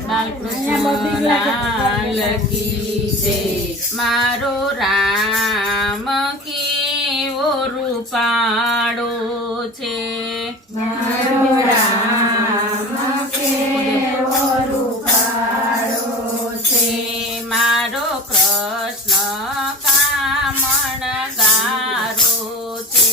લાલ કી છે મારો રામ કેવો રૂપાળો છે? મારો રામ કેવો છે? મારો કૃષ્ણ કામણ ગારો છે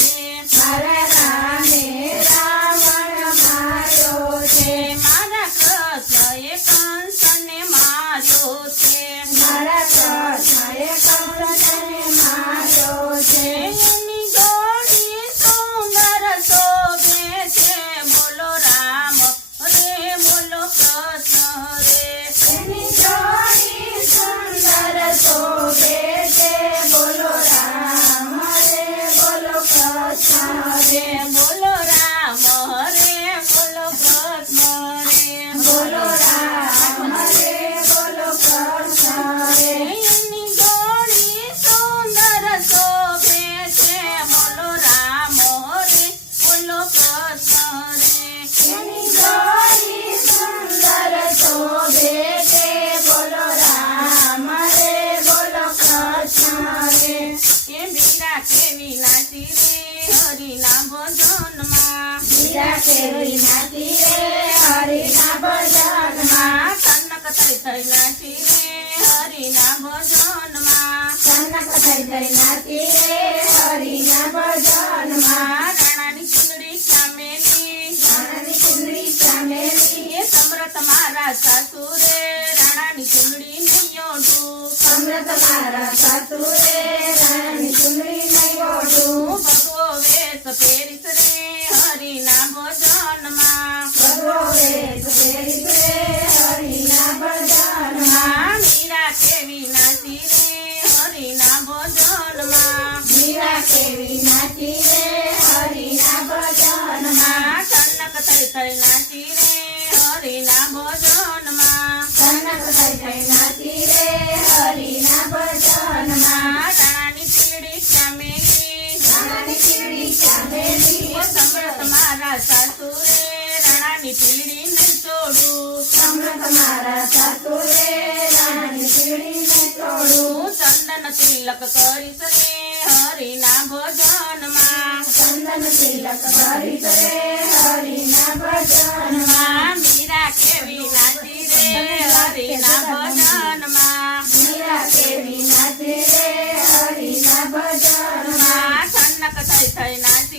para રાણાની ચુંદડી ચામેલી રાણાની ભગવો વેશ પહેરીશ રે હરિના ભજનમાં થઈ થઈ નાચી રે હરિના ભજનમાં. કનક થઈ થઈ નાચી રે હરિના ભજનમાં. રાણાની પીડી ચામેલી. રાણાની ચીડી ચામેલી. ઓ સમરથ મારા સાસુ રે રાણાની પીડી નહીં છોડું રાણાની ચંદન તિલક કરીશ રે હરિના ભજનમાં. તિલક મીરા કેવી નાચી રે હરિના ભજનમાં મીરા કેવી નાચે રે હરિના ભજનમાં ઠંડક થઈ થઈ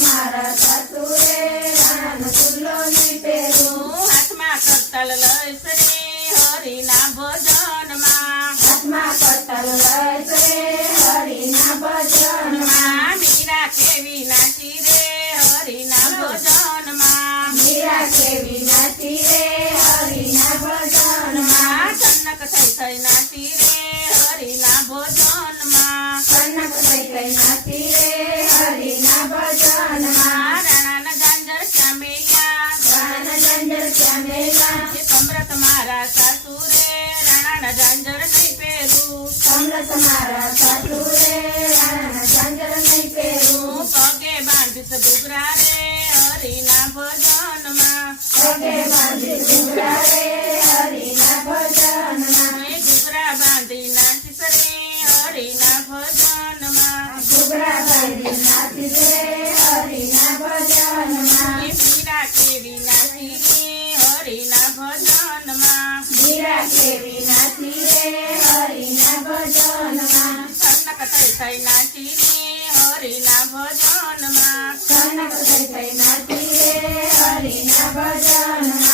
મારા સાસુરે રાણાનો ચૂલો નહીં પહેરું હાથમાં કરતલ લઈશ રે. હરિના ભજનમાં હાથમાં કટલ ભજનમાં. કનક થઈ થઈ નાચી રે હરિના ભજનમાં